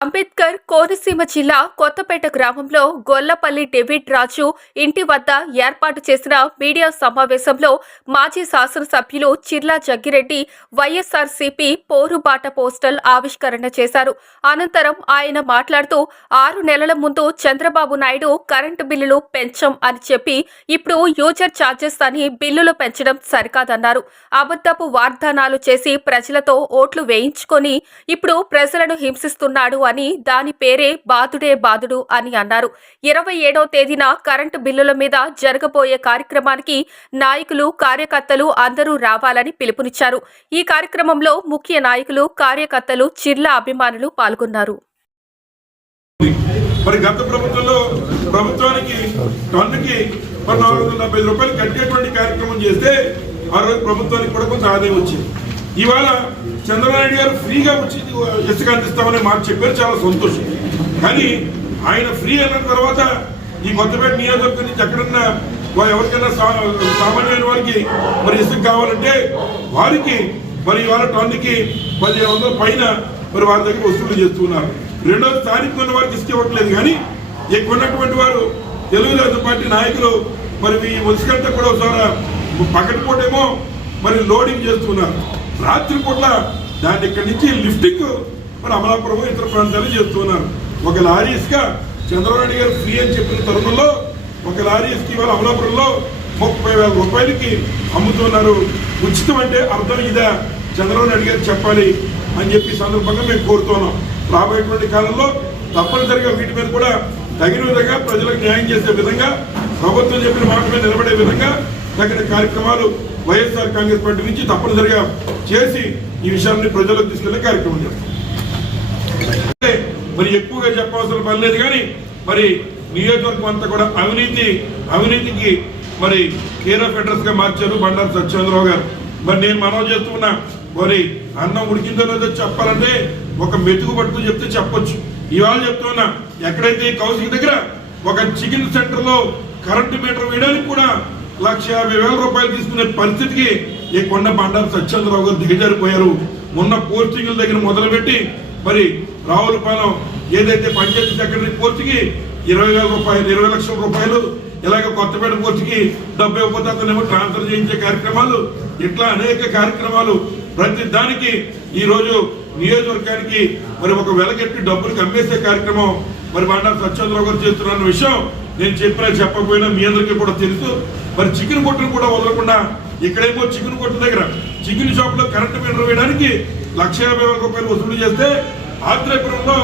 అంబేద్కర్ కోనసీమ జిల్లా కొత్తపేట గ్రామంలో గొల్లపల్లి డేవిడ్ రాజు ఇంటి వద్ద ఏర్పాటు చేసిన మీడియా సమావేశంలో మాజీ శాసనసభ్యులు చిర్లా జగ్గిరెడ్డి వైఎస్ఆర్సీపీ పోరుబాట పోస్టల్ ఆవిష్కరణ చేశారు. అనంతరం ఆయన మాట్లాడుతూ ఆరు నెలల ముందు చంద్రబాబు నాయుడు కరెంటు బిల్లులు పెంచం అని చెప్పి ఇప్పుడు యూజర్ ఛార్జెస్ అని బిల్లులు పెంచడం సరికాదన్నారు. అబద్ధపు వాగ్దానాలు చేసి ప్రజలతో ఓట్లు వేయించుకొని ఇప్పుడు ప్రజలను హింసిస్తున్నాడు అని దాని పేరే బాధుడే బాధుడు అని అన్నారు. ఇరవై ఏడో తేదీన కరెంటు బిల్లుల మీద జరగబోయే కార్యక్రమానికి నాయకులు కార్యకర్తలు అందరూ రావాలని పిలుపునిచ్చారు. ఈ కార్యక్రమంలో ముఖ్య నాయకులు కార్యకర్తలు చిర్ల అభిమానులు పాల్గొన్నారు. మరి గత ప్రభుత్వంలో ప్రభుత్వానికి టన్నుకి మరి నాలుగు వందల డెబ్బై రూపాయలు కట్టేటువంటి కార్యక్రమం చేస్తే ఆ రోజు ప్రభుత్వానికి కూడా కొంత ఆదాయం వచ్చింది. ఇవాళ చంద్రబాబు గారు ఫ్రీగా వచ్చి ఇసుక అందిస్తామని మాకు చెప్పారు. చాలా సంతోషం. కానీ ఆయన ఫ్రీ అయిన తర్వాత ఈ కొత్తపేట నియోజకవర్గం నుంచి ఎక్కడన్నా ఎవరికైనా సా- సామాన్యమైన వారికి మరి ఇసుక కావాలంటే వారికి మరి ఇవాళ టన్నుకి పదిహేను వందల పైన మరి వారి దగ్గర వసూలు చేస్తున్నారు. రెండో స్థానిక ఉన్న వారికి ఇసుక ఇవ్వట్లేదు. కానీ ఎక్కువ ఉన్నటువంటి వారు తెలుగుదేశం పార్టీ నాయకులు మరి ఈ ఉసుకంతా కూడా ఒకసారి పగటిపూటేమో మరి లోడింగ్ చేస్తున్నారు. రాత్రి పూట దాన్ని ఇక్కడి నుంచి లిఫ్టింగ్ మరి అమలాపురం ఇతర ప్రాంతాలు చేస్తున్నారు ఒక లారీ ఇసుక చంద్రబాబు గారు ఫ్రీ అని చెప్పిన తరుణంలో ఒక లారీ ఇసుక ఇవాళ అమలాపురంలో ముప్పై వేల రూపాయలకి అమ్ముతున్నారు. ఉచితం అంటే అర్థం ఇదా? చంద్రబాబు నాయుడు గారు చెప్పాలి అని చెప్పి సందర్భంగా మేము కోరుతున్నాం. రాబోయేటువంటి కాలంలో తప్పనిసరిగా వీటి మీద కూడా తగిన విధంగా ప్రజలకు న్యాయం చేసే విధంగా ప్రభుత్వం చెప్పిన మాట మీద నిలబడే విధంగా తగిన కార్యక్రమాలు వైఎస్ఆర్ కాంగ్రెస్ పార్టీ నుంచి తప్పనిసరిగా చేసి ఈ విషయాన్ని ప్రజలకు తీసుకెళ్ళే కార్యక్రమం చేస్తాం మరి ఎక్కువగా చెప్పవలసిన పని లేదు కానీ మరి నియోజకవర్గం అంతా కూడా అవినీతి అవినీతికి మరి కేర్ అడ్రస్గా మార్చారు బండారు సత్యేంద్రరావు గారు. మరి నేను మనవి చేస్తున్నా మరి అన్నం ఉడికిందో లేదో చెప్పాలంటే ఒక మెతుకు పట్టుకుని చెప్తే చెప్పొచ్చు. ఇవాళ చెప్తున్నా ఎక్కడైతే కౌశిక్ దగ్గర ఒక చికెన్ సెంటర్లో కరెంటు మీటర్ వేయడానికి కూడా లక్ష యాభై వేల రూపాయలు తీసుకునే పరిస్థితికి ఈ కొండ బండారు సత్యేంద్రరావు గారు దిగజారిపోయారు. మొన్న పోస్టింగ్ల దగ్గర మొదలుపెట్టి మరి రావులపాలెం ఏదైతే పంచాయతీ సెక్రటరీ పోస్టుకి ఇరవై వేల రూపాయలు ఇరవై లక్షల రూపాయలు ఇలాగ కొత్తపేట పోస్టుకి డెబ్బై ఇవ్వకపోతే అతనేమో ట్రాన్స్ఫర్ చేయించే కార్యక్రమాలు ఇట్లా అనేక కార్యక్రమాలు ప్రతి దానికి ఈరోజు నియోజకవర్గానికి మరి ఒక వెలకెట్టి డబ్బులు కమ్మేసే కార్యక్రమం మరి బండారు సత్యేంద్రరావు గారు చేస్తున్న విషయం నేను చెప్పినా చెప్పకపోయినా మీ అందరికీ కూడా తెలుసు. మరి చికెన్ కొట్టును కూడా వదలకుండా ఇక్కడేమో చికెన్ కొట్టు దగ్గర చికెన్ షాప్లో కరెంటు మీటర్ వేయడానికి లక్ష యాభై వేల రూపాయలు వసూలు చేస్తే ఆత్రేయపురంలో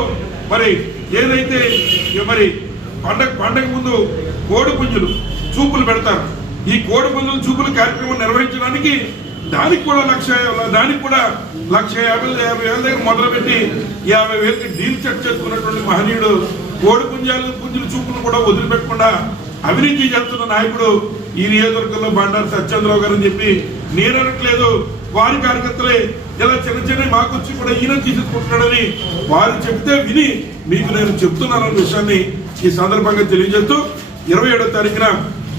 మరి ఏదైతే మరి పండగ పండగ ముందు కోడి పుంజులు చూపులు పెడతారు. ఈ కోడి పుంజుల చూపుల కార్యక్రమం నిర్వహించడానికి దానికి కూడా లక్ష దానికి కూడా లక్ష యాభై యాభై వేల దగ్గర మొదలుపెట్టి యాభై వేలకి డీల్ సెట్ చేసుకున్నటువంటి మహనీయుడు కోడి పుంజాలు పుంజుల చూపులు కూడా వదిలిపెట్టకుండా అభివృద్ధి చేస్తున్న నాయకుడు ఈ నియోజకవర్గంలో బండారు సత్యేంద్రరావు గారు అని చెప్పి నేను అనట్లేదు వారి కార్యకర్తలే ఇలా చిన్న చిన్న మాకు వచ్చి కూడా ఈయన తీసుకుంటున్నాడని వారు చెప్తే విని మీకు నేను చెప్తున్నానన్న విషయాన్ని ఈ సందర్భంగా తెలియజేస్తూ ఇరవై ఏడో తారీఖున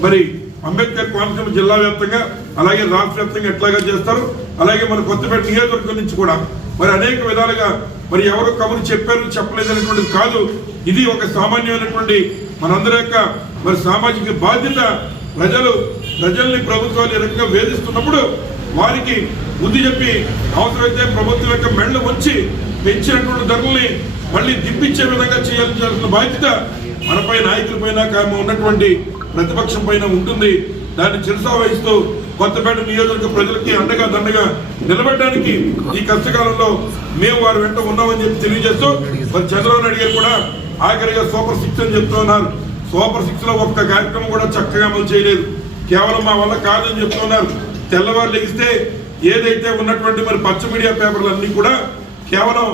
మరి అంబేద్కర్ కోనసీమ జిల్లా వ్యాప్తంగా అలాగే రాష్ట్ర వ్యాప్తంగా ఎట్లాగా చేస్తారు? అలాగే మన కొత్తపేట నియోజకవర్గం నుంచి కూడా. మరి అనేక విధాలుగా మరి ఎవరు కబురు చెప్పారు చెప్పలేదు అనేటువంటిది కాదు. ఇది ఒక సామాన్యమైనటువంటి మనందరి యొక్క మరి సామాజిక బాధ్యత. ప్రజలు ప్రజల్ని ప్రభుత్వాలు ఈ రకంగా వేధిస్తున్నప్పుడు వారికి బుద్ధి చెప్పి అవసరమైతే ప్రభుత్వం యొక్క మెడలు వచ్చి పెంచినటువంటి ధరల్ని మళ్ళీ దింపించే విధంగా చేయాల్సిన బాధ్యత మనపై నాయకులపైన కా- ఉన్నటువంటి ప్రతిపక్షం పైన ఉంటుంది. దాన్ని చిరుసా వహిస్తూ కొత్తపేట నియోజకవర్గ ప్రజలకి అండగా దండగా నిలబడడానికి ఈ కష్టకాలంలో మేము వారి వెంట ఉన్నామని చెప్పి తెలియజేస్తూ మరి చంద్రబాబు నాయుడు గారు కూడా ఆఖరిగా సూపర్ సిక్స్ అని చెప్తూ ఉన్నారు. సూపర్ సిక్స్లో ఒక్క కార్యక్రమం కూడా చక్కగా అమలు చేయలేదు. కేవలం మా వల్ల కాదని చెప్తున్నారు తెల్లవారు లెగిస్తే ఏదైతే ఉన్నటువంటి మరి పచ్చ మీడియా పేపర్లు అన్ని కూడా కేవలం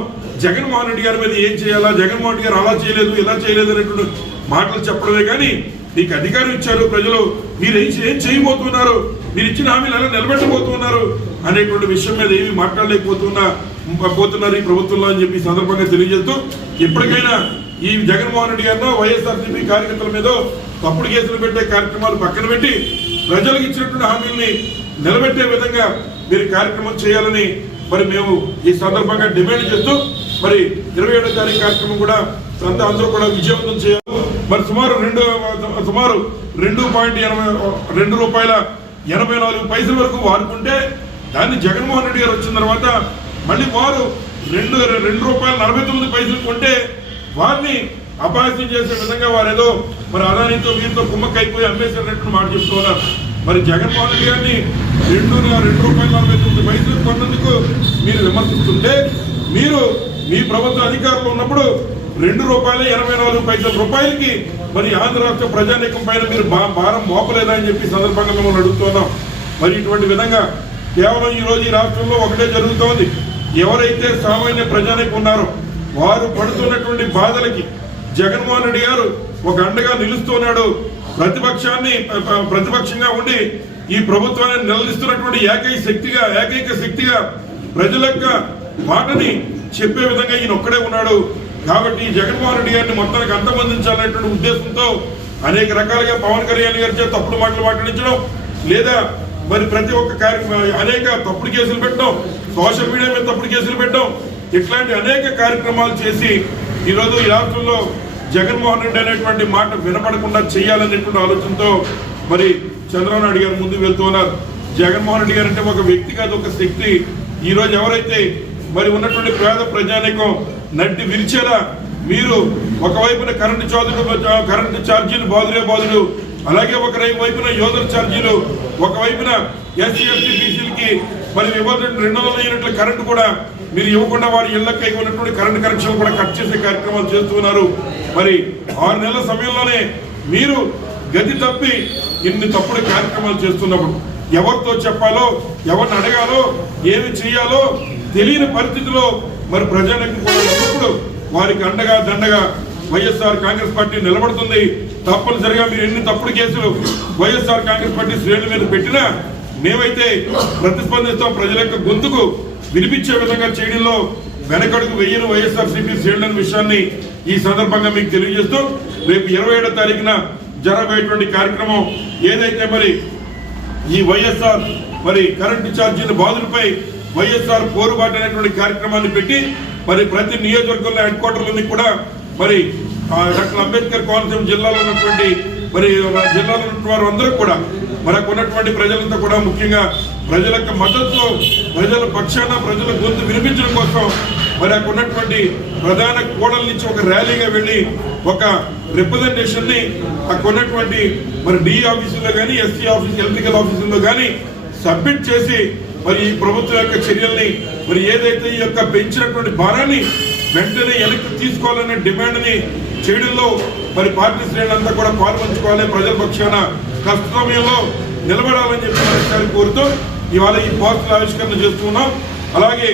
జగన్మోహన్ రెడ్డి గారి మీద ఏం చేయాలా? జగన్మోహన్ రెడ్డి గారు అలా చేయలేదు ఇలా చేయలేదు అనేటువంటి మాటలు చెప్పడమే కానీ మీకు అధికారం ఇచ్చారు ప్రజలు. మీరు ఏం చేయబోతున్నారు? మీరు ఇచ్చిన హామీలు ఎలా నిలబెట్టబోతున్నారు అనేటువంటి విషయం మీద ఏమి మాట్లాడలేకపోతున్నా పోతున్నారు ఈ ప్రభుత్వంలో అని చెప్పి సందర్భంగా తెలియజేస్తూ ఎప్పటికైనా ఈ జగన్మోహన్ రెడ్డి గారినో వైఎస్ఆర్సీపీ కార్యకర్తల మీద తప్పుడు కేసులు పెట్టే కార్యక్రమాలు పక్కన పెట్టి ప్రజలకు ఇచ్చినటువంటి హామీల్ని నిలబెట్టే విధంగా మీరు కార్యక్రమం చేయాలని మరి మేము ఈ సందర్భంగా డిమాండ్ చేస్తూ మరి ఇరవై ఏడో తారీఖు కార్యక్రమం కూడా అంతా అందరూ కూడా విజయవంతం చేయాలి. మరి సుమారు రెండు సుమారు రెండు పాయింట్ ఎనభై రెండు రూపాయల ఎనభై నాలుగు పైసల వరకు వాడుకుంటే దాన్ని జగన్మోహన్ రెడ్డి గారు వచ్చిన తర్వాత మళ్ళీ వారు రెండు రెండు రూపాయల నలభై తొమ్మిది పైసలు కొంటే వారిని అపహాస్యం చేసే విధంగా వారు ఏదో మరి అదానితో వీరితో కుమ్మక్కైపోయి అమ్మేసినట్టు మాట చెప్తున్నారు. మరి జగన్మోహన్ రెడ్డి గారిని రెండు రెండు రూపాయల నలభై తొమ్మిది పైసలు కొన్నందుకు మీరు విమర్శిస్తుంటే మీరు మీ ప్రభుత్వ అధికారంలో ఉన్నప్పుడు రెండు రూపాయల ఎనభై నాలుగు పైసల రూపాయలకి మరి ఆంధ్ర రాష్ట్ర ప్రజానీకం పైన మీరు భారం మోపలేదా అని చెప్పి సందర్భంగా మిమ్మల్ని అడుగుతున్నాం. మరి ఇటువంటి విధంగా కేవలం ఈ రోజు ఈ రాష్ట్రంలో ఒకటే జరుగుతోంది. ఎవరైతే సామాన్య ప్రజానికి ఉన్నారో వారు పడుతున్నటువంటి బాధలకి జగన్మోహన్ రెడ్డి గారు ఒక అండగా నిలుస్తున్నాడు. ప్రతిపక్షాన్ని ప్రతిపక్షంగా ఉండి ఈ ప్రభుత్వాన్ని నిలదీస్తున్నటువంటి ఏకైక శక్తిగా ఏకైక శక్తిగా ప్రజల యొక్క మాటని చెప్పే విధంగా ఈయన ఒక్కడే ఉన్నాడు. కాబట్టి ఈ జగన్మోహన్ రెడ్డి గారిని మొత్తానికి అంతమందించాలనేటువంటి ఉద్దేశంతో అనేక రకాలుగా పవన్ కళ్యాణ్ గారి చేత తప్పుడు మాటలు మాట్లాడించడం లేదా మరి ప్రతి ఒక్క కార్యక్రమం అనేక తప్పుడు కేసులు పెట్టడం సోషల్ మీడియా మీద తప్పుడు కేసులు పెట్టడం ఇట్లాంటి అనేక కార్యక్రమాలు చేసి ఈరోజు ఈ రాష్ట్రంలో జగన్మోహన్ రెడ్డి అనేటువంటి మాట వినపడకుండా చేయాలనేటువంటి ఆలోచనతో మరి చంద్రబాబు నాయుడు గారు ముందుకు వెళ్తూ ఉన్నారు. జగన్మోహన్ రెడ్డి గారు అంటే ఒక వ్యక్తి కాదు ఒక శక్తి. ఈరోజు ఎవరైతే మరి ఉన్నటువంటి పేద ప్రజానికం నడ్డి విరిచేలా మీరు ఒకవైపున కరెంటు చార్జీలు కరెంటు ఛార్జీలు బాదులే బాదులు అలాగే ఒక వైపున యోధుల ఛార్జీలు ఒకవైపున ఎస్సీ ఎస్టీ బీసీలకి మరి ఇవ్వాల్సిన రెండు వందల యూనిట్ల కరెంటు కూడా మీరు ఇవ్వకుండా వారి ఇళ్ళకి ఉన్నటువంటి కరెంట్ కనెక్షన్ కూడా కట్ చేసే కార్యక్రమాలు చేస్తున్నారు. మరి ఆరు నెలల సమయంలోనే మీరు గది తప్పి ఇన్ని తప్పుడు కార్యక్రమాలు చేస్తున్నప్పుడు ఎవరితో చెప్పాలో ఎవరిని అడగాలో ఏమి చేయాలో తెలియని పరిస్థితిలో మరి ప్రజలకు కూడా వారికి అండగా దండగా వైఎస్ఆర్ కాంగ్రెస్ పార్టీ నిలబడుతుంది. తప్పనిసరిగా మీరు ఎన్ని తప్పుడు కేసులు వైఎస్ఆర్ కాంగ్రెస్ పార్టీ శ్రేణుల మీద పెట్టినా మేమైతే ప్రతిస్పందిస్తాం ప్రజల యొక్క గొంతుకు. వినిపించే విధంగా చేయడంలో వెనకడుగు వెయ్యను వైఎస్ఆర్ సిపి చేయడం విషయాన్ని ఈ సందర్భంగా మీకు తెలియజేస్తూ రేపు ఇరవై ఏడో తారీఖున జరగబోయేటువంటి కార్యక్రమం ఏదైతే మరి ఈ వైఎస్ఆర్ మరి కరెంటు ఛార్జీల బాధులపై వైఎస్ఆర్ పోరుబాటు అనేటువంటి కార్యక్రమాన్ని పెట్టి మరి ప్రతి నియోజకవర్గంలో హెడ్ క్వార్టర్లని కూడా మరి డాక్టర్ అంబేద్కర్ కోనసీమ జిల్లాలో ఉన్నటువంటి మరి జిల్లాలో ఉన్న వారు అందరూ కూడా మనకు ఉన్నటువంటి ప్రజలంతా కూడా ముఖ్యంగా ప్రజల యొక్క మద్దతు ప్రజల పక్షాన ప్రజల గొంతు వినిపించడం కోసం మరి అక్కడ ఉన్నటువంటి ప్రధాన కోడల నుంచి ఒక ర్యాలీగా వెళ్ళి ఒక రిప్రజెంటేషన్ని అక్కడ ఉన్నటువంటి మరి డి ఆఫీసుల్లో కానీ ఎస్సీ ఆఫీస్ ఎలక్ట్రికల్ ఆఫీసుల్లో కానీ సబ్మిట్ చేసి మరి ఈ ప్రభుత్వం యొక్క చర్యల్ని మరి ఏదైతే ఈ యొక్క పెంచినటువంటి భారాన్ని వెంటనే వెనక్కి తీసుకోవాలనే డిమాండ్ని చేయడంలో మరి పార్టీ శ్రేణులంతా కూడా పాల్పంచుకోవాలి ప్రజల పక్షాన కష్ట సమయంలో నిలబడాలని చెప్పి మరోసారి కోరుతూ ఇవాళ ఈ పోస్టుల ఆవిష్కరణ చేస్తున్నాం అలాగే